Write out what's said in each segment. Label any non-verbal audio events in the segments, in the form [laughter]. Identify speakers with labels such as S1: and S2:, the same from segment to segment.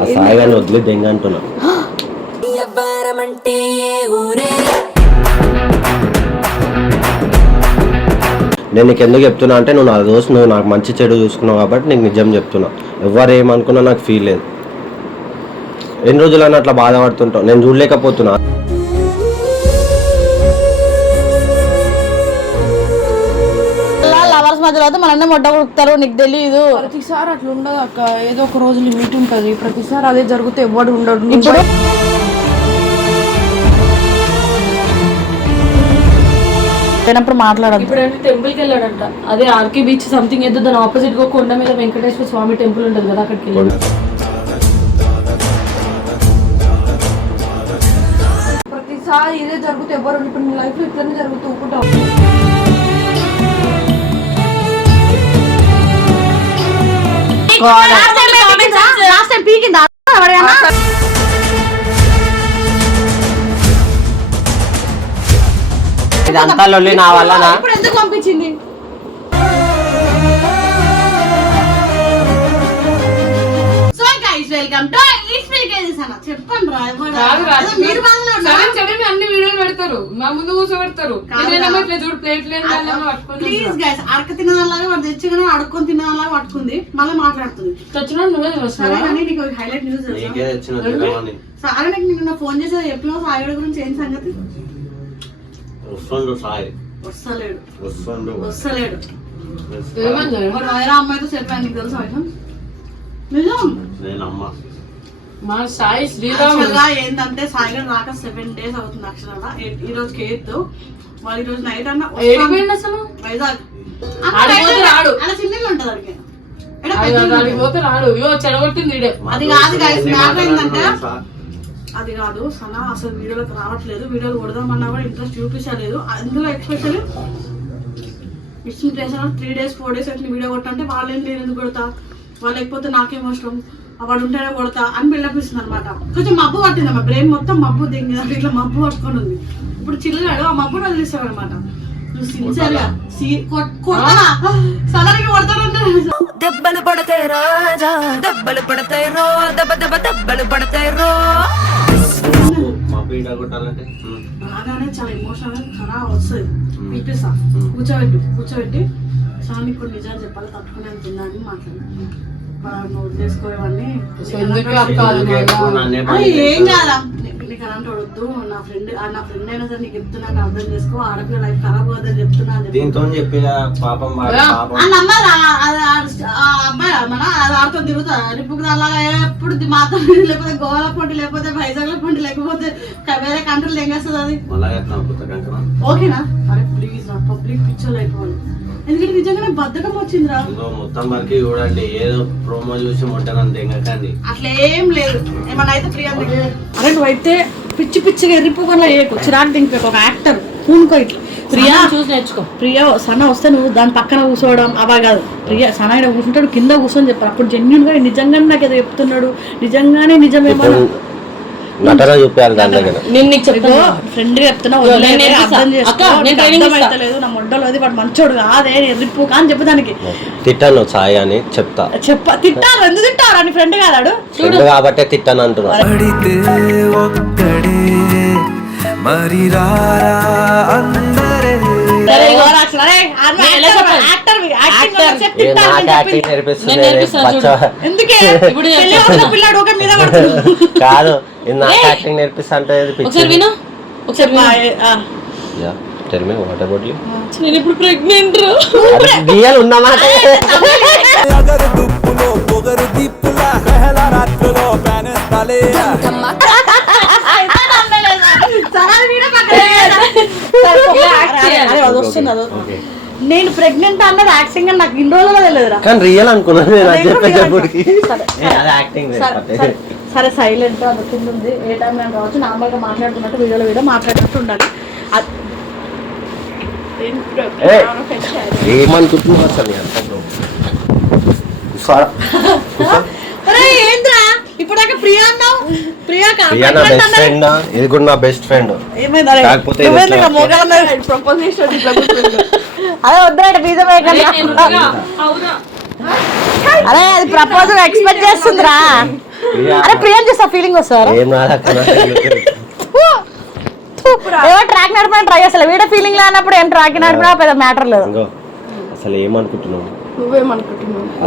S1: ఆ సాయిగాని వదిలే దెంగ అంటున్నా. నేను నీకు ఎందుకు చెప్తున్నా అంటే నువ్వు నా దోస్తు నువ్వు నాకు మంచి చెడు చూసుకున్నావు కాబట్టి నీకు నిజం చెప్తున్నా. ఎవరు ఏమనుకున్నా నాకు ఫీల్ లేదు. ఎన్ని రోజులైనా అట్లా బాధపడుతుంటావు. నేను చూడలేకపోతున్నా.
S2: మధ్యలో అయితే మనల్ని మొట్ట కొడుకుతారు నీకు తెలియదు
S3: ప్రతిసారి అట్లా ఉండదు అక్క. ఏదో ఒక రోజు లిమిట్ ఉంటది. ప్రతిసారి అదే జరిగితే ఎవడు ఉండడు.
S2: ఇప్పుడు పోయినప్పుడు మాట్లాడదు
S4: ఇప్పుడు టెంపుల్కి వెళ్ళాడంట. అదే ఆర్కే బీచ్ సంథింగ్ ఏదో దాని ఆపోజిట్గా కొండ మీద వెంకటేశ్వర స్వామి టెంపుల్ ఉంటది కదా అక్కడికి వెళ్ళాడు
S3: ప్రతిసారి ఇదే జరుగుతే ఎవరు. ఇప్పుడు నీ లైఫ్లో ఇట్లనే జరుగుతూ ఊపుకుంటావు
S2: లాస్ట్ టైం పీకిందా?
S1: ఇదంతా లొల్లి నా వల్లనా?
S2: ఇప్పుడు ఎందుకు పంపించింది? వెల్కమ్ టు చెప్పండి
S4: అన్ని వీడియోలు పెడతారు. మా ముందు కూర్చోబెడతారు. చూడు ప్లేట్లు
S2: ప్లీజ్ గైస్ అడక తినదాలాగా వాడు తెచ్చుకుని అడుక్కొని తినదాలాగా పట్టుకుంది. మళ్ళీ మాట్లాడుతుంది.
S4: నువ్వే
S2: నీకు హైలైట్ న్యూస్. సరే నీకు నిన్న ఫోన్ చేసేది చెప్పిన సాయిగడ గురించి ఏం సంగతి?
S1: వస్తుండు సాయి.
S2: వస్తలేడు.
S1: వస్తుండు.
S2: వస్తలేడు.
S4: ఏమన్నా
S2: అమ్మాయితో చెప్పాను నీకు తెలుసా నిజం?
S1: నేను అమ్మ
S4: మా సాయి శ్రీరామ్
S2: ఏంటంటే సాయిగడ రాక సెవెన్ డేస్ అవుతుంది అక్షరాల ఈ రోజుకి ఎయిత్ వాళ్ళు ఈ రోజు నైట్ అన్న
S4: అసలు?
S2: వైజాగ్.
S4: రాడు.
S2: అలా ఉంటది అడిగి
S4: అది దానికి పోతే రాడు. ఇవో చెడగొట్టింది ఈడే.
S2: అది కాదు మ్యాటర్ ఏంటంటే? అది సనా అసలు వీడియోలకు రావట్లేదు. వీడియోలు కొడదామన్నా కూడా ఇంట్రెస్ట్ చూపించలేదు. అందులో ఎక్స్పెషల్లీ ఇచ్చిన place three days four days అట్లా వీడియో కొట్టంటే వాళ్ళు ఎందుకు కొడతా? వాళ్ళు లేకపోతే నాకేం అవసరం? వాడు ఉంటేనే కొడతా అని బిల్డప్ ఇస్తుంది అనమాట కొంచెం మబ్బు పట్టింది మా బ్రెయిన్ మొత్తం మబ్బు దింగి ఇట్లా మబ్బు పట్టుకొని ఉంది. ఇప్పుడు చిల్లగాడు ఆ మబ్బుని వదిలేస్తాడు అనమాట
S5: దెబ్బలు పడతాయి రాజా దెబ్బలు పడతాయి రో. దెబ్బ దెబ్బ దెబ్బలు పడతాయి రో.
S2: బాగానే చాలా ఎమోషనల్ చాలా వస్తుంది. కూర్చోబెట్టు కూర్చోబెట్టి. చాలా నీకు కొన్ని నిజాలు చెప్పాలి తట్టుకునే తిన్నా అని ఏం కాదా నీకు అలాంటి వద్దు. నా ఫ్రెండ్ నా ఫ్రెండ్ అయినా సరే నీకు చెప్తున్నా నాకు అర్థం చేసుకో. ఆడపిల్ల లైఫ్ ఖరాబ్ అవుతుందని చెప్తున్నా
S1: దీంతో చెప్పి. పాపం
S2: ఆ అబ్బాయి మన అది ఆడుతో తిరుగుతా. రిప్పుకు అలాగా ఎప్పుడు ది- మాతో లేకపోతే గోవా పొంటి లేకపోతే వైజాగ్ పొంటి లేకపోతే వేరే కంట్రీలు ఏం చేస్తుంది అది? ఓకేనా? అరే ప్లీజ్ రా పబ్లిక్ పిక్చర్ అయిపోవాలి. ఎందుకంటే నిజంగానే బద్ధకం వచ్చిందిరా.
S1: మొత్తం వరకు చూడండి ఏదో ప్రోమో చూసి మొట్టనంత ఎంగకండి
S2: అట్లా ఏం లేదు. ఏమన్నా అయితే ప్రియా అరే నువ్వైతే పిచ్చి పిచ్చిగా ఎర్రిపోకుండా చేయకు చిరాకు దింపేకు ఒక యాక్టర్ పూనుకో ఇట్లా. ప్రియా
S4: చూసి నేర్చుకో.
S2: ప్రియా సన్న వస్తే నువ్వు దాని పక్కన కూర్చోవడం అవా కాదు. ప్రియా సన్న ఇక్కడ కూర్చుంటాడు కింద కూర్చొని చెప్పారు అప్పుడు జెన్యున్గా నిజంగానే నాకు ఏదో చెప్తున్నాడు. నిజంగానే నిజమేమో
S1: నటన చూపించాలి దాని దగ్గర
S4: నేను నీకు చెప్తాను
S2: ఫ్రెండ్ చెప్తున్నా
S4: ఇదిగో
S2: వదిలేయ్,
S4: నేను ట్రైనింగ్.
S2: అర్థమైతలేదు, నా మొడ్డలో అది వాడు మంచోడు కాదే ఎర్రిప్పు అని చెప్పు దానికి
S1: తిట్టాను సాయి అని చెప్తా
S2: చెప్ప తిట్టారు ఎందుకు తిట్టారు అని ఫ్రెండ్ కాదాడు
S1: ఫ్రెండ్ కాబట్టే తిట్టాను అంటున్నా
S6: అడితే ఒక్కడే మరి రారా అందరే
S4: సరే ఇగో.
S2: ఓవరాక్షన్. అరే, ఆమె
S4: నేను ఎలా
S2: యాక్టర్,
S4: చెప్పాలి?
S2: Actor, acting
S4: actor.
S2: అని చెప్పి
S1: ఏ
S2: తిట్టారు
S1: నాకు
S2: అని
S1: యాక్టింగ్
S2: చెప్పింది.
S1: నేర్పిస్తుంది
S4: నేను నేర్పిస్తాను
S1: బచ్చా.
S2: ఎందుకే
S4: ఇప్పుడు
S2: పెళ్ళి అవుతున్న పిల్లాడు ఒక మీద పడుతున్నాడు.
S1: కాదు యాక్టింగ్ నేర్పిస్తా అంటే
S4: ఒకసారి విను. ఒకసారి
S2: చెప్పా,
S4: విను.
S2: ఆ,
S1: ya tell me what about you
S4: నేను ఇప్పుడు ప్రెగ్నెంట్
S1: అది రియల్ ఉన్నమాట
S6: అగరు దుప్పులో పొగరు దిప్పులా రాత్రిలో పేనేస్తాలే
S2: వస్తుంది. నేను ప్రెగ్నెంట్ అన్నది యాక్టింగ్ అని నాకు ఇన్ని రోజుల్లో తెలియదురా.
S1: కానీ రియల్ అనుకున్నాను నేను చెప్పేటప్పటికి. యాక్టింగ్
S2: సరే, సైలెంట్ అది కింద ఉంది. ఏ టైం నేను రావచ్చు నార్మల్గా మాట్లాడుతున్నట్టు వీడియోలో వీడియో మాట్లాడినట్టు ఉండాలి.
S1: ఏమనుకుంటున్నావు అసలు
S2: ఏంద్రా ఇప్పుడు దాకా ప్రియా అన్నావు? ప్రియా కాదు,
S1: ప్రియా నా
S2: pregnant
S1: బెస్ట్
S2: అన్నావు.
S1: ఫ్రెండ్ ఇది కూడా నా బెస్ట్ ఫ్రెండ్? కాకపోతే
S2: ప్రపోజ్ ఇట్లా? అదే బీజం [laughs] అరే అది ప్రపోజల్ ఎక్స్పెక్ట్ చేస్తుందిరా. అరే ప్రియం చేస్తా ఫీలింగ్ వస్తారా
S1: ఏం
S2: ఏమో ట్రాక్ నడపడం ట్రై చేస్తా వీడియో ఫీలింగ్ లేనప్పుడు ఏం ట్రాక్ నడిపినా పెద్ద మ్యాటర్ లేదు.
S1: అసలు ఏమనుకుంటున్నావు?
S3: నువ్వేమనుకుంటున్నావు?
S1: ఆ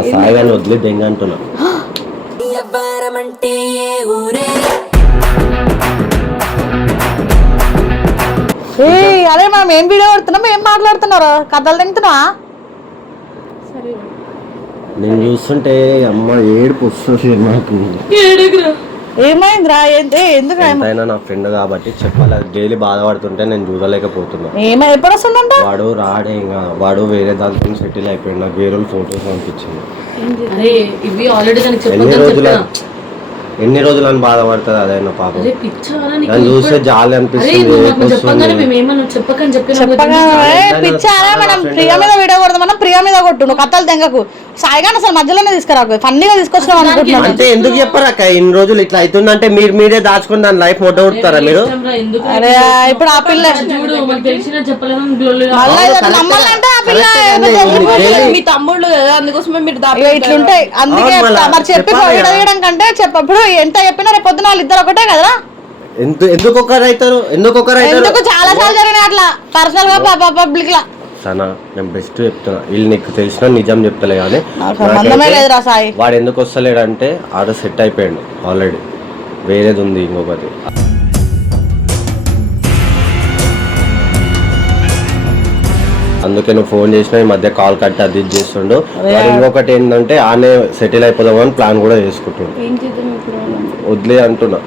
S1: వదిలి దెంగ అంటున్నా.
S2: అదే మనం ఏం వీడియో కొడుతున్నాం ఏం మాట్లాడుతున్నారు కథలు తింటున్నా
S1: నేను చూస్తుంటే అమ్మ ఏడుపు వస్తుంది నాకు.
S2: ఏమైందిరా? ఏంటి ఎందుకు
S1: ఎంతైనా నా ఫ్రెండ్ కాబట్టి చెప్పాలి. అది డైలీ బాధపడుతుంటే నేను చూడలేకపోతున్నా.
S2: ఏమై ఎప్పుడు వస్తుందంట?
S1: వాడు రాడే ఇంకా. వాడు వేరే దాంతో సెటిల్ అయిపోయాడు. నాకు వేరే ఫొటోస్ పంపించింది ఎన్ని రోజుల ఎన్ని రోజులు అని బాధపడుతుంది అదే నా పాపం నన్ను చూస్తే జాలి అనిపిస్తుంది
S2: మనం ప్రియ మీద వీడియో కొడదాం మనం ప్రియ మీద కొట్టు కథలు తెంగకు. సాయిగాని అసలు మధ్యలోనే తీసుకురాకు. ఫన్నీగా తీసుకొచ్చినాం అనుకుంటున్నాను
S1: అంటే ఎందుకు చెప్పరు అక్క? ఇన్ని రోజులు ఇట్లా అవుతుందంటే మీరు మీరే దాచుకుని దాని లైఫ్ మొట్ట కొడతారా మీరు?
S2: అరే ఇప్పుడు ఆ పిల్ల
S4: చూడు మనకు తెలిసిన చెప్పలేమని గ్లోలు
S2: మళ్ళా ఇది నమ్మాలంటే ఆ పిల్ల
S3: మీ తమ్ముళ్ళు కదా అందుకోసమే మీరు
S2: ఇగో
S3: దాపి
S2: ఇట్లుంటాయి అందుకే
S1: అవును మళ్ళా,
S2: చెప్తా. మరి చెప్పి
S1: చెప్పాలి కదా.
S2: కంటే చెప్పప్పుడు ఎంత చెప్పినా రేపు పొద్దున వాళ్ళు ఇద్దరు ఒకటే కదా
S1: ఎందుకు ఎందుకు ఒకరు అవుతారు? ఎందుకు ఒకరు అవుతారు?
S2: ఎందుకు చాలా సార్లు జరిగినాయి అట్లా? పర్సనల్గా పబ్లిక్ లా.
S1: సనా నేను బెస్ట్ చెప్తున్నా. వీళ్ళు నీకు తెలిసిన నిజం చెప్తలే కానీ వాడు ఎందుకు వస్తలేడంటే ఆడ సెట్ అయిపోయాడు ఆల్రెడీ వేరేది ఉంది ఇంకొకటి. అందుకే నువ్వు ఫోన్ చేసిన ఈ మధ్య కాల్ కట్ అది ఇది చేస్తుండు. వాడు ఇంకొకటి ఏంటంటే ఆనే సెటిల్ అయిపోదామని ప్లాన్ కూడా చేసుకుంటుండు. వదిలే అంటున్నా.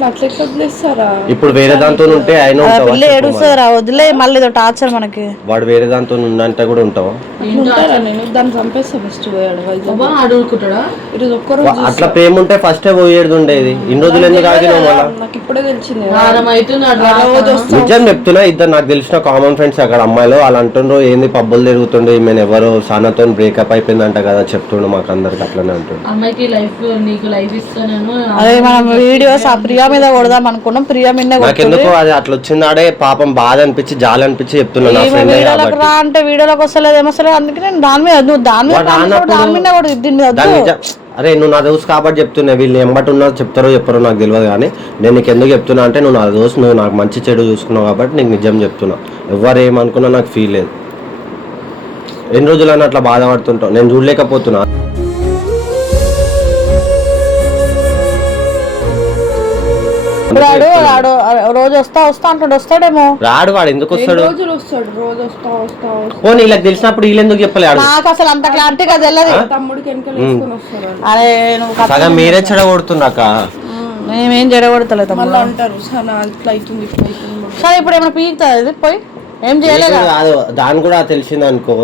S3: ఇట్లా అట్లా ఎట్లా వదిలేస్తారా?
S1: ఇప్పుడు వేరే దాంతో ఉంటే ఆయన
S2: పిల్ల
S1: చెప్పు
S2: ఏడుస్తుందిరా వదిలే మళ్ళీ టార్చర్ మనకి.
S1: వాడు వేరే దాంతో ఉందంటే కూడా ఉంటావా?
S3: ఉంటారా? నేను దాన్ని చంపేస్తా ఫస్ట్ పోయాడు వైజాగ్
S4: ఆడుకుంటాడా
S3: ఈరోజు ఒక్కరోజు
S1: వా- అట్లా ప్రేమ ఉంటే ఫస్టే పోయేది ఉండేది. ఇన్ని రోజులు ఎందుకు ఆగినావు మళ్ళా?
S3: నాకు ఇప్పుడే తెలిసింది.
S4: వారం అవుతున్నాడు
S3: రోజు వస్తా
S1: నిజం చెప్తున్నా ఇద్దరు నాకు తెలిసిన కామన్ ఫ్రెండ్స్ అక్కడ. అమ్మాయిలు వాళ్ళు అంటుండ్రు ఏంది పబ్బులు తిరుగుతుండే ఈమెను ఎవరు సానాతో బ్రేకప్ అయిపోయిందంట కదా చెప్తుండు మాకు అందరికి అట్లనే అంటుండు
S4: అమ్మాయికి లైఫ్ నీకు లైఫ్ ఇస్తాను
S2: అదే మనం వీడియోస్ ఆ ప్రియా మీద కొడదాం అనుకున్నాం ప్రియా మీద
S1: నాకెందుకో అది అట్లా వచ్చిందాడే పాపం బాధ అనిపించి జాలి అనిపించి చెప్తున్నా నా ఫ్రెండ్
S2: వీడియోలకు
S1: కాబట్టి.
S2: రా అంటే వీడియోలోకి వస్తలేదు ఏమొస్తలేదు అందుకే నేను దాని మీద నువ్వు దాని మీద
S1: వాడు
S2: కానివ్వడు,
S1: రానప్పుడు
S2: దాని మీద కూడా దీని మీద
S1: దాని
S2: వద్దు.
S1: నిజం అరే నువ్వు నా దోస్తు కాబట్టి చెప్తున్నా వీళ్ళు ఎంబటి ఉన్నారు చెప్తారో చెప్పారో నాకు తెలియదు కానీ నేను నీకు ఎందుకు చెప్తున్నా అంటే నువ్వు నా దోస్తు నువ్వు నాకు మంచి చెడు చూసుకున్నావు కాబట్టి నీకు నిజం చెప్తున్నా. ఎవరు ఏమనుకున్నా నాకు ఫీల్ లేదు. ఎన్ని రోజులు అని అట్లా బాధపడుతుంటావు. నేను చూడలేకపోతున్నా.
S2: వాడు వాడు రోజు వస్తా వస్తా అంటాడు వస్తాడేమో.
S1: రాడు వాడు ఎందుకు వస్తాడు?
S3: రోజులు వస్తాడు రోజు వస్తా వస్తా వస్తా.
S1: పోనీ వీళ్ళకి తెలిసినప్పుడు వీళ్ళు ఎందుకు చెప్పలేడు?
S2: నాకు అసలు అంత క్లారిటీగా తెలియదు
S3: తమ్ముడికి వెనకాల వేసుకొని.
S2: అరే నువ్వు కథ-
S1: సగం మీరే చెడగొడుతున్నాక.
S2: మేమేం జరగబడతలేదు
S3: మళ్ళీ అంటారు సనా ఇట్లా అవుతుంది ఇట్లా అవుతుంది.
S2: సరే ఇప్పుడు ఏమైనా పీకుతుంది ఇది? పోయి. ఏం చేయలేదు
S1: కాదు. దాని కూడా తెలిసింది అనుకో.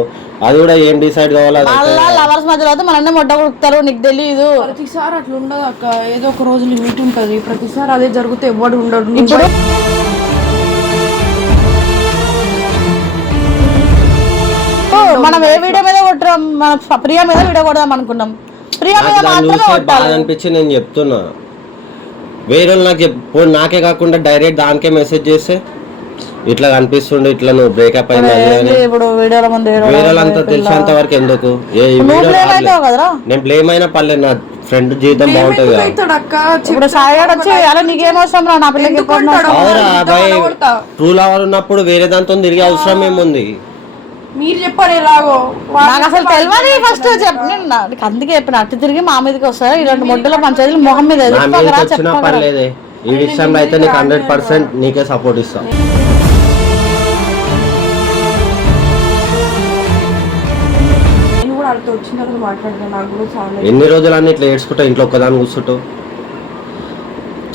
S1: అది కూడా ఏం డిసైడ్ కావాలో
S2: మళ్ళా లవర్స్ మధ్యలో అయితే మనల్ని మొట్ట కొడుకుతారు నీకు తెలియదు
S3: ప్రతిసారి అట్లా ఉండదు అక్క. ఏదో ఒక రోజు లిమిట్ ఉంటది. ప్రతిసారి అదే జరిగితే ఎవడు ఉండడు.
S2: ఇప్పుడు ఓ, మనం ఏ వీడియో మీద కొట్టాం మన ప్రియా మీద వీడియో కొడదాం అనుకున్నాం. ప్రియా మీద మాత్రమే
S1: బాధ
S2: కొట్టాలి.
S1: అనిపించి నేను చెప్తున్నా. వేరే వాళ్ళు నాకు చెప్ పోనీ నాకే కాకుండా డైరెక్ట్ దానికే మెసేజ్ చేస్తే ఇట్లా కనిపిస్తుండే ఇట్లా నువ్వు బ్రేకప్ అయింది
S2: ఇప్పుడు వీడియోల ముందు
S1: తెలిసినంత వరకు ఎందుకు? ఏ వీడియో నేను బ్లేమ్ అయినా పర్లేదు నా ఫ్రెండ్ జీవితం బాగుంటుంది. ట్రూ లవర్ ఉన్నప్పుడు వేరే దాంతో తిరిగే అవసరం ఏముంది?
S3: మీరు చెప్పారు ఎలాగో.
S2: నాకు అసలు తెలియదు ఫస్ట్ చెప్పు నేను నా- నీకు అందుకే చెప్పిన అటు తిరిగి మా మీదకి వస్తారు ఇలాంటి మొడ్డుల పంచాయతీలు మొహం మీద
S1: ఈ విషయంలో అయితే నీకు హండ్రెడ్ పర్సెంట్ నీకే సపోర్ట్ ఇస్తా.
S3: కూడా వాళ్ళతో వచ్చిన తర్వాత మాట్లాడతాను నాకు కూడా చాలా
S1: ఎన్ని రోజులు అన్ని ఇట్లా ఏడ్చుకుంటా ఇంట్లో ఒక్కదాని కూర్చుంటావు?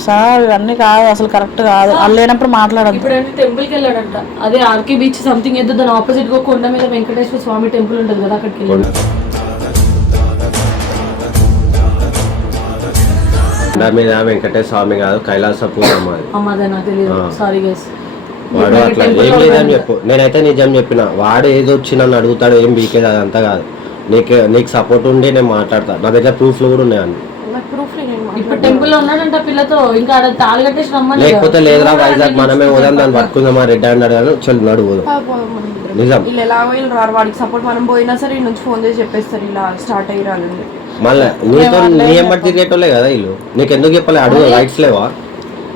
S2: సార్ ఇవన్నీ కాదు అసలు కరెక్ట్ కాదు. వాళ్ళు లేనప్పుడు మాట్లాడద్దు.
S4: ఇప్పుడు అంటే టెంపుల్కి వెళ్ళాడంట. అదే ఆర్కే బీచ్ సంథింగ్ ఏదో దాని ఆపోజిట్గా కొండ మీద వెంకటేశ్వర స్వామి టెంపుల్ ఉంటుంది కదా అక్కడికి వెళ్ళాడు.
S1: నా మీద వెంకటేశ్వర స్వామి కాదు కైలాసపురం అది
S4: అమ్మదే నాకు తెలియదు. సారీ గైస్
S1: వాడు అట్లా ఏం లేదని చెప్పు. నేనైతే నిజం చెప్పిన వాడు ఏదో వచ్చి నన్ను అడుగుతాడు ఏం బీకేది అదంతా కాదు. నీకు నీకు సపోర్ట్ ఉండి నేను మాట్లాడతా. నా దగ్గర ప్రూఫ్లు కూడా ఉన్నాయండి
S3: నాకు ప్రూఫ్ నేను
S4: ఇప్పుడు టెంపుల్లో ఉన్నాడంట పిల్లతో. ఇంకా ఆడ తాళి కట్టేసి రమ్మని
S1: లేకపోతే లేదురా వైజాగ్ మనమే పోదాం దాన్ని పట్టుకుందామా రెడ్డి అన్నాడు కానీ చల్ నడు పోదాం. నిజం.
S3: వీళ్ళు ఎలా వీళ్ళు రారు వాడికి సపోర్ట్ మనం పోయినా సరే ఈ నుంచి ఫోన్ చేసి చెప్పేస్తారు ఇలా స్టార్ట్ అయ్యి రాలండి
S1: మళ్ళీ నీతో నీ ఎంబడి తిరిగేటోళ్ళే కదా వీళ్ళు? నీకు ఎందుకు చెప్పలే? అడుగు రైట్స్ లేవా?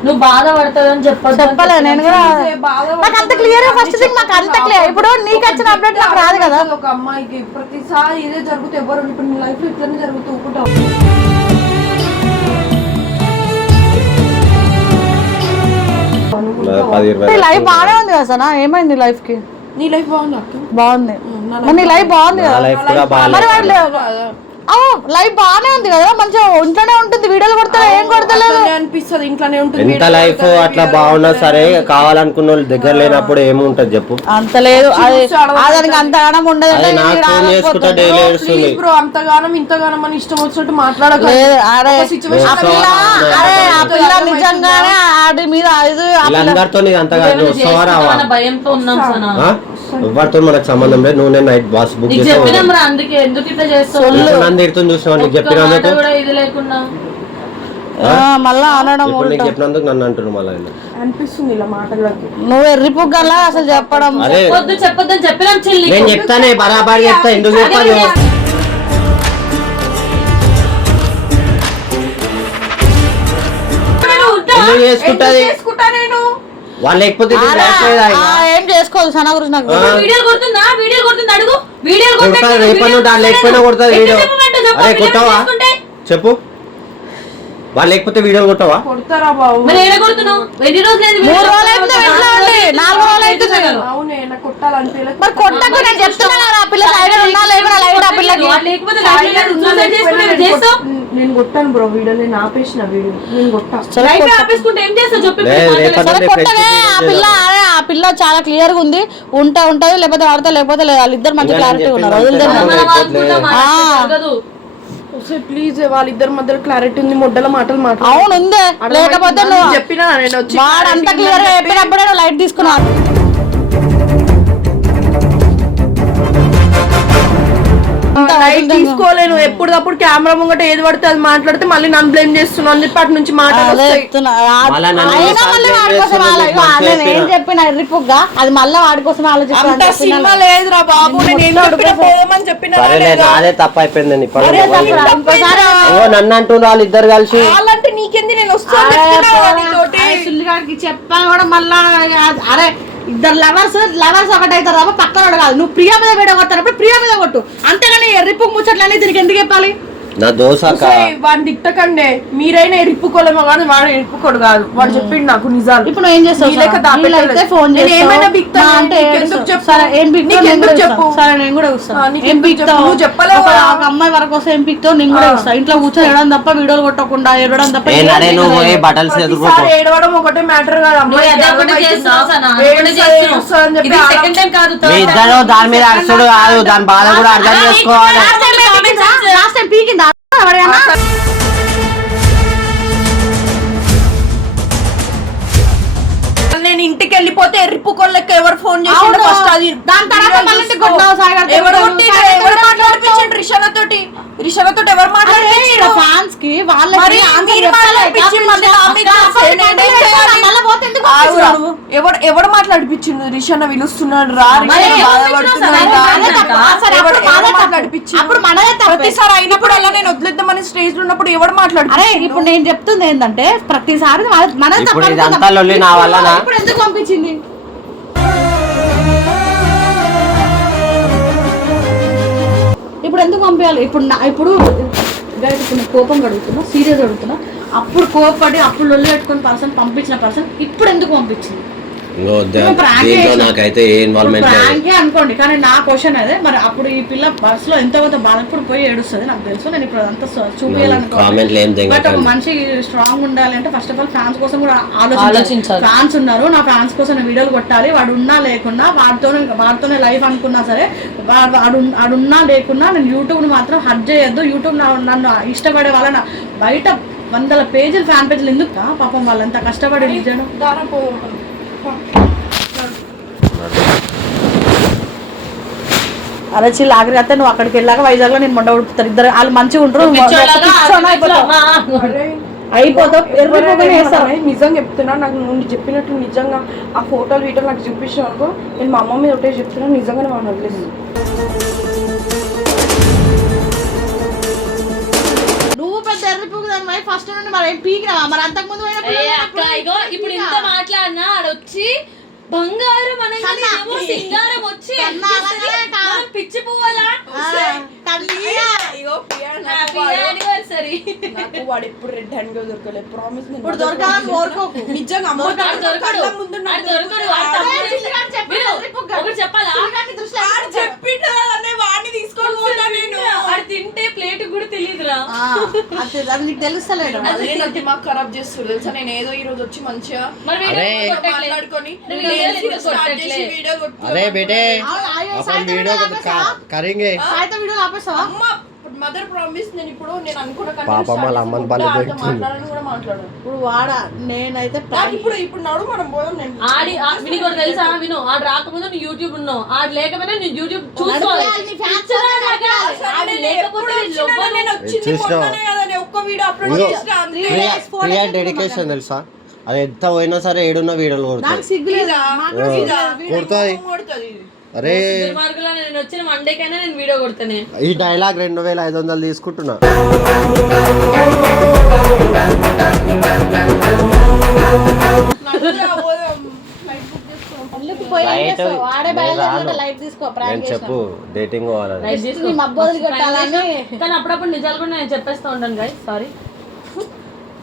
S4: నువ్వు బాధపడతాదని చెప్పదు
S2: చెప్పలే నేను కూడా
S3: బాధ
S2: నాకు అంత క్లియర్ ఫస్ట్ థింగ్ నాకు అంత క్లియర్ ఇప్పుడు నీకు వచ్చిన అప్డేట్ నాకు రాదు కదా.
S3: ఒక అమ్మాయికి ప్రతిసారి ఇదే జరుగుతూ ఎవరు ఇప్పుడు నీ లైఫ్ ఇట్లనే జరుగుతూ
S2: నీ లైఫ్ బాగానే ఉంది కదా సనా? ఏమైంది లైఫ్కి?
S3: నీ లైఫ్ బాగుంది
S2: బాగుంది. నీ లైఫ్ బాగుంది
S1: నా
S2: కదా
S1: లైఫ్
S2: బాగానే ఉంది కదా. మంచిగా ఇంట్లోనే ఉంటుంది వీడియోలు కొడతలే ఏం కొడతలేదు.
S3: అనిపిస్తుంది ఇంట్లోనే ఉంటుంది
S1: ఎంత
S3: వీడియో
S1: లైఫ్ అట్లా బాగున్నా. సరే కావాలనుకున్న వాళ్ళు దగ్గర లేనప్పుడు ఏముంటది చెప్పు?
S2: అంత లేదు అది దానికి అంత. ఉండదు
S1: అదే నాకు ఫోన్ చేసుకుంటా డైలీ ఏడుస్తుంది.
S3: ప్లీజ్ బ్రో అంతగానం ఇంతగానం అని ఇష్టం వచ్చినట్టు మాట్లాడక
S2: లేదు అరే
S3: సిచ్యువేషన్
S2: ఆ పిల్ల అరే ఆ పిల్ల నిజంగానే ఆడి మీద ఇది
S1: వీళ్ళందరితో నీకు అంతగా వస్తావా రావా?
S4: భయంతో ఉన్నాం
S1: ఎవరితో మనకు సంబంధం లేదు? నువ్వు నేను నైట్ బాస్ బుక్
S4: నీకు
S1: చేసి
S4: చెప్పినాం రా అందుకే ఎందుకు ఇట్లా చేస్తావు?
S1: నన్ను తిడుతుంది చూసినావు? నీకు
S4: ఒక్క
S1: చెప్పినందుకు
S4: మాట కూడా ఇది లేకుండా.
S2: ఆ, మళ్ళా అనడం
S1: నీకు చెప్పినందుకు నన్ను మళ్ళీ ఆయన.
S3: అనిపిస్తుంది ఇలా మాటలకి
S2: నువ్వు ఎర్రి పుగ్గలా అసలు చెప్పడం.
S4: వద్దు చెప్పొద్దని చెప్పినాం చెల్లి
S1: నేను చెప్తానే బరాబర్ చెప్తా ఎందుకు చెప్పాలి
S3: చేసుకుంటా నేను?
S1: వాళ్ళు లేకపోతే
S2: చేసుకోదు సనా గురించి నాకు
S4: కొడుతుందా? అడుగు. వీడియో
S1: కొడతాది రేపటి నుండి వాళ్ళు లేకపోయినా కొడుతుంది వీడియో. అరే కొట్టావా? చెప్పు. వాళ్ళు లేకపోతే వీడియోలు కొట్టావా
S3: కొడతారా బాబు?
S4: మరి ఏడ కొడుతున్నావు? ఎన్ని రోజులు
S2: మూడు రోజులు అయితే ఇంట్లో ఉండి నాలుగు రోజులు అయితే
S3: అవునే నాకు కొట్టాలనిపించలేదు.
S2: మరి కొట్టకు నేను చెప్తున్నా కదా ఆ పిల్ల సైడ్ ఉన్నా లేకుండా లైట్ ఆ పిల్లకి?
S3: నేను కొట్టాను బ్రో వీడియో నేను ఆపేసిన వీడియో. నేను
S2: ఆ పిల్ల ఆ పిల్ల చాలా క్లియర్గా ఉంది. ఉంటే ఉంటది లేకపోతే వాడతా లేకపోతే లేదు. వాళ్ళిద్దరు మంచి క్లారిటీ ఉన్నారు.
S3: ప్లీజ్ వాళ్ళిద్దరి మధ్యలో క్లారిటీ ఉంది మొడ్డల మాటలు మాట్లాడు.
S2: అవును ఉందే లేకపోతే
S3: చెప్పినా నేను వచ్చి
S2: వాడు అంత క్లియర్గా చెప్పినప్పుడే లైట్ తీసుకున్నావు.
S3: లైట్ తీసుకోలేను. ఎప్పుడప్పుడు కెమెరా ముంగట ఏది పడితే అది మాట్లాడితే మళ్ళీ నన్ను బ్లేమ్ చేస్తున్నాను అని చెప్పి అటు నుంచి మాటలు
S2: అదే మళ్ళీ వాడి కోసం ఏం
S1: చెప్పినా.
S2: అది మళ్ళీ వాడి
S3: బాబు. నేను చెప్పినా
S1: అదే తప్ప నన్ను అంటున్నారు వాళ్ళు ఇద్దరు కలిసి
S3: వాళ్ళంటే నీకెంది నేను వస్తాను
S7: చెప్పాను కూడా మళ్ళా అరే ఇద్దరు లవర్స్ లవర్స్ ఒకటి అవుతారు తప్ప పక్కన కాదు. నువ్వు ప్రియా మీద వీడియో ప్రియా మీద కొట్టు. అంతేగాని ఎర్రిపు ముచ్చట్లనే దీనికి ఎందుకు చెప్పాలి?
S1: నా దోశ
S3: వాడిని తిట్టకండే. మీరైనా ఎరుపుకోలేమో కానీ వాడు ఎరుపుకోడు కాదు. వాడు చెప్పిండు నాకు నిజాలు.
S2: ఇప్పుడు ఏం చేస్తావు ఫోన్.
S3: ఏమైనా బిక్తాను,
S2: మా అంటే.
S3: చెప్పు?
S2: సరే నేను కూడా ఏం? బిక్తావు?
S3: చెప్పలేవు
S2: అమ్మాయి వరకు వస్తే ఏం బిక్తావు? నేను కూడా ఇస్తా. ఇంట్లో కూర్చొని ఎడడం తప్ప వీడియోలు కొట్టకుండా ఎడడం తప్ప
S3: ఏడవడం. ఒకటే మ్యాటర్ కాదు. అమ్మాయి
S4: second time కాదు,
S1: దాని మీద అరచుడు కాదు దాని బాధ కూడా అర్థం చేసుకోవాలి.
S7: లాస్ట్ టైం పీకిందా? లాస్ట్ టైం పీకిందా ఎవరైనా?
S3: ఇంటికి వెళ్ళిపోతే ఎర్రిపుకోళ్ళకి ఎవరు ఫోన్ చేసి
S7: అవును.
S3: ఫస్ట్ అది
S7: దాని తర్వాత మళ్ళీ
S3: ఎవరు ఎవరు మాట్లాడిపించండి తోటి తోటి ఎవరు
S7: అరే
S3: మాట్లాడిపించారు
S7: ఫ్యాన్స్కి వాళ్ళకి పోతే?
S3: ఎవడు ఎవడు మాట్లాడిపించిండు? రిషాన పిలుస్తున్నాడు రా
S7: అప్పుడు మనదే.
S3: ప్రతిసారి అయినప్పుడు అలా నేను వదిలేద్దామని స్టేజ్లో ఉన్నప్పుడు ఎవడు
S7: అరే
S3: మాట్లాడిపించిండు?
S7: ఇప్పుడు నేను చెప్తుంది ఏంటంటే ప్రతిసారి మన-?
S1: ఇప్పుడు
S7: ఎందుకు పంపించింది? ఇప్పుడు ఇప్పుడు నా- ఇప్పుడు guys, ఇప్పుడు కోపం అడుగుతున్నా సీరియస్ అడుగుతున్నా అప్పుడు కోపపడి అప్పుడు లొల్లి పెట్టుకుని పర్సన్ పంపించిన పర్సన్ ఇప్పుడు ఎందుకు పంపించింది?
S1: దీంట్లో
S7: చేసినావు.
S1: నాకైతే ఏ ఇన్వాల్వ్మెంట్ లేదు
S7: ప్రాంకే అనుకోండి కానీ నా క్వశ్చన్ అదే మరి అప్పుడు ఈ పిల్ల బస్లో ఎంత కొంత బాధ ఇప్పుడు పోయి ఏడుస్తుంది నాకు తెలుసు నేను ఇప్పుడు అంతా
S1: ఏం
S7: బట్ ఒక. మనిషి స్ట్రాంగ్ ఉండాలి అంటే ఫస్ట్ ఆఫ్ ఆల్ ఫ్యాన్స్ కోసం కూడా
S4: ఆలోచించాలి.
S7: ఫ్యాన్స్ ఉన్నారు నా ఫ్యాన్స్ కోసం నేను వీడియోలు కొట్టాలి వాడు ఉన్నా లేకున్నా వాడితోనే వాడితోనే లైఫ్ అనుకున్నా సరే వాడు ఉన్- వాడు ఉన్నా లేకున్నా నేను యూట్యూబ్ని మాత్రం హట్ చేయొద్దు యూట్యూబ్ నా- నన్ను ఇష్టపడే వాళ్ళ బయట వందల పేజీలు ఫ్యాన్ పేజీలు ఎందుకు? పాపం వాళ్ళు ఎంత కష్టపడి ఇది చేయడం
S3: దారా పో.
S7: అరే చిల్లు ఆఖరి అయితే నువ్వు అక్కడికి వెళ్ళాక వైజాగ్లో నేను మొండ ఉడుపుతారు ఇద్దరు వాళ్ళు మంచిగా ఉంటారు నువ్వు అయిపోతావు.
S3: నిజంగా చెప్తున్నా నాకు నువ్వు చెప్పినట్టు నిజంగా ఆ ఫోటోలు వీటోలు నాకు చూపించావు అనుకో నేను మా అమ్మ మీద ఒకటే చెప్తున్నా నిజంగానే మనం వదిలేసి
S2: ఎర్రి పువ్వు ఫస్ట్ నుండి మరి పీకినావా మరి అంతకు ముందు పోయినప్పుడు
S4: ఏ అక్క ఇగో ఇప్పుడు ఇంత మాట్లాడినా ఆడొచ్చి బంగారం సింగారం వచ్చి పిచ్చి పువ్వాలా?
S3: నాకు వాడు. ఎప్పుడు రెడ్ హ్యాండ్గా దొరకలేదు ప్రామిస్
S2: ఇప్పుడు దొరకాలని కోరుకోకు
S3: నిజంగా
S4: దొరకడు
S3: ముందు
S4: ఒకటి చెప్పాలా?
S3: చెప్పిండు వాడిని తీసుకొని పోతా నేను.
S4: ఆడు తింటే ప్లేట్ కూడా తెలియదురా
S2: అది నీకు తెలుస్తలేదు
S3: అదే దిమాగ్ ఖరాబ్ చేస్తుంది తెలుసా? నేను ఏదో ఈ రోజు వచ్చి మంచిగా
S4: మరి వీడియో
S1: అరే
S2: బేటే
S3: కరింగే. మదర్ ప్రామిస్ నేను ఇప్పుడు నేను అనుకున్న
S1: పాప
S3: మళ్ళీ కూడా
S2: ఇప్పుడు వాడా నేనైతే
S3: ఇప్పుడు ఇప్పుడు నడు మనం పోదాం నేను
S4: ఆడి విని కూడా తెలుసా? విను. ఆడు రాకముందు యూట్యూబ్ ఉన్నావు. ఆడు లేకపోయినా నేను యూట్యూబ్ చూసుకోవాలి. లేకపోతే
S3: ఒక్క వీడియో అప్లోడ్
S1: డెడికేషన్ తెలుసా? అది ఎంత పోయినా సరే ఏడున్న?
S3: వీడియో
S1: కొడతాది. అరే.
S4: దుర్మార్గులా నేను వచ్చిన వన్ డే కైనా నేను వీడియో కొడతానే.
S1: ఈ డైలాగ్ రెండు వేల ఐదు వందలు తీసుకుంటున్నా. చెప్పు డేటింగ్
S4: కానీ అప్పుడప్పుడు నిజాలు కూడా నేను చెప్పేస్తూ ఉంటాను గైస్ సారీ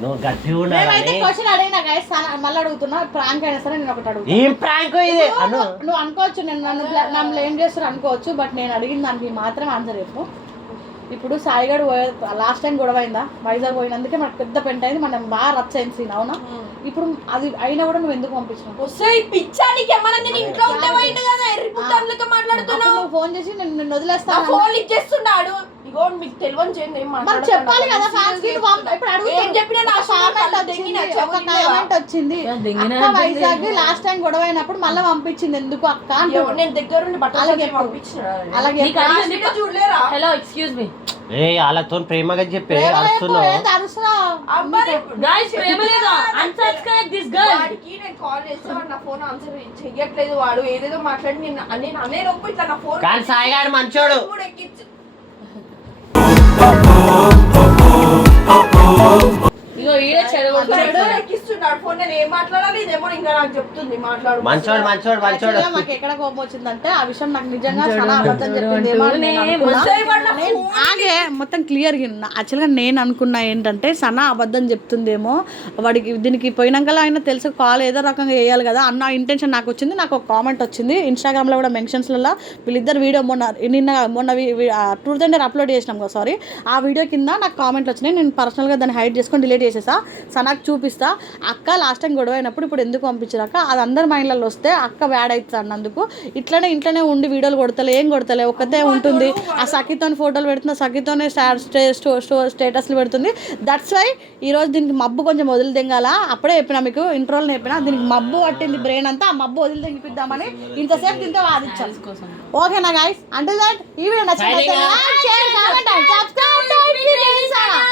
S1: నువ్వు గట్టి
S2: మేమైతే క్వశ్చన్ అడిగినా గైస్ మళ్ళీ అడుగుతున్నా ప్రాంక్ అయినా సరే నేను ఒకటి అడుగుతా.
S1: ఏం ప్రాంక్ ఇది? అను.
S2: నువ్వు అనుకోవచ్చు నేను నన్ను నన్ను ఏం చేస్తారు అనుకోవచ్చు బట్ నేను అడిగిన దానికి మాత్రం ఆన్సర్ చెప్పు. ఇప్పుడు సాయిగడు లాస్ట్ టైం గొడవ అయిందా? వైజాగ్ పోయినందుకే మనకు పెద్ద పెంట అయింది మనం బాగా రచ్చ అయింది సీన్ అవునా? ఇప్పుడు అది అయినా కూడా నువ్వు ఎందుకు పంపించినావు?
S3: వస్తాయి పిచ్చా నీకు ఏమన్నా నేను ఇంట్లో ఉంటే పోయిండు కదా ఎర్రి పుట్టాన్లక
S2: అప్పుడు
S3: మాట్లాడుతున్నావు.
S2: నువ్వు ఫోన్ చేసి నేను వదిలేస్తాను
S3: ఫోన్ లిఫ్ట్ చేస్తున్నాడు. ఇగో మీకు తెలియని చేయండి ఏం
S2: మరి
S3: మాట్లాడకండి.
S2: చెప్పాలి కదా ఫ్యాన్స్కి ఇప్పుడు అడుగుతా
S3: చెప్పినా నా
S2: కామెంట్ వచ్చింది ఒక? కామెంట్ వచ్చింది. అక్క. వైజాగ్ లాస్ట్ టైం గొడవ అయినప్పుడు మళ్ళీ పంపించింది ఎందుకు అక్క.
S3: నేను దగ్గర ఉండి బట్టలు పంపించినాడు.
S2: అలాగే
S3: చూడలేరా?
S4: హలో ఎక్స్క్యూజ్ మీ
S1: ఏ వాళ్ళతో ప్రేమగా చెప్పే కానీ సాయిగాడు మంచోడు.
S3: Oh, oh, oh,
S4: ఇగో ఈడే చెడగొట్టాడు
S3: చెడు ఎక్కిస్తున్నాడు ఫోన్ నేను ఏం మాట్లాడాలి? ఇదేమో ఇంకా నాకు చెప్తుంది మాట్లాడు.
S1: మంచోడు మంచోడు మంచోడు.
S2: Actually, మాకు ఎక్కడ కోపం వచ్చిందంటే ఆ విషయం నాకు నిజంగా చాలా అబద్ధం చెప్పింది. ఏమో అని నేను అనుకున్నా.
S3: వస్తాయి వాడు నా
S2: నేను- ఆగే మొత్తం క్లియర్ యాక్చువల్గా నేను అనుకున్నా ఏంటంటే సనా అబద్ధం చెప్తుందేమో. వాడికి దీనికి పోయినాక అయినా తెలుసు కాల్ ఏదో రకంగా వేయాలి కదా అన్న ఇంటెన్షన్ నాకు వచ్చింది. నాకు ఒక కామెంట్ వచ్చింది. ఇన్స్టాగ్రామ్లో కూడా మెన్షన్స్లలో వీళ్ళిద్దరు వీడియో మొన్న నిన్న మొన్న ట్రూత్ అండ్ అప్లోడ్ చేసినాం కదా సారీ ఆ వీడియో కింద నాకు కామెంట్లు వచ్చినాయి. నేను పర్సనల్గా దాన్ని హైడ్ చేసుకొని డిలీట్ చేసేసా. సనాకు చూపిస్తా. అక్క లాస్ట్ టైం గొడవ అయినప్పుడు ఇప్పుడు ఎందుకు పంపించారు అక్క? అది అందరి మైండ్లలో వస్తే అక్క బ్యాడ్ అవుతుంది అన్నందుకు. ఇట్లనే ఇంట్లోనే ఉండి వీడియోలు కొడతలే ఏం కొడతలే ఒక్కతే ఉంటుంది. ఆ సఖితో ఫోటోలు పెడుతున్న సఖితోనే స్టేటస్లు పెడుతుంది. దట్స్ వై ఈరోజు దీనికి మబ్బు కొంచెం వదిలి తెంగాల అప్పుడే చెప్పిన మీకు ఇంట్రోల్ చెప్పిన దీనికి మబ్బు పట్టింది బ్రెయిన్ అంతా ఆ మబ్బు వదిలి తెంగిపిద్దామని ఇంతసేపు దీంతో వాదించాలి ఓకేనా గైస్ అంటే దట్ ఈ వీడియో నచ్చింది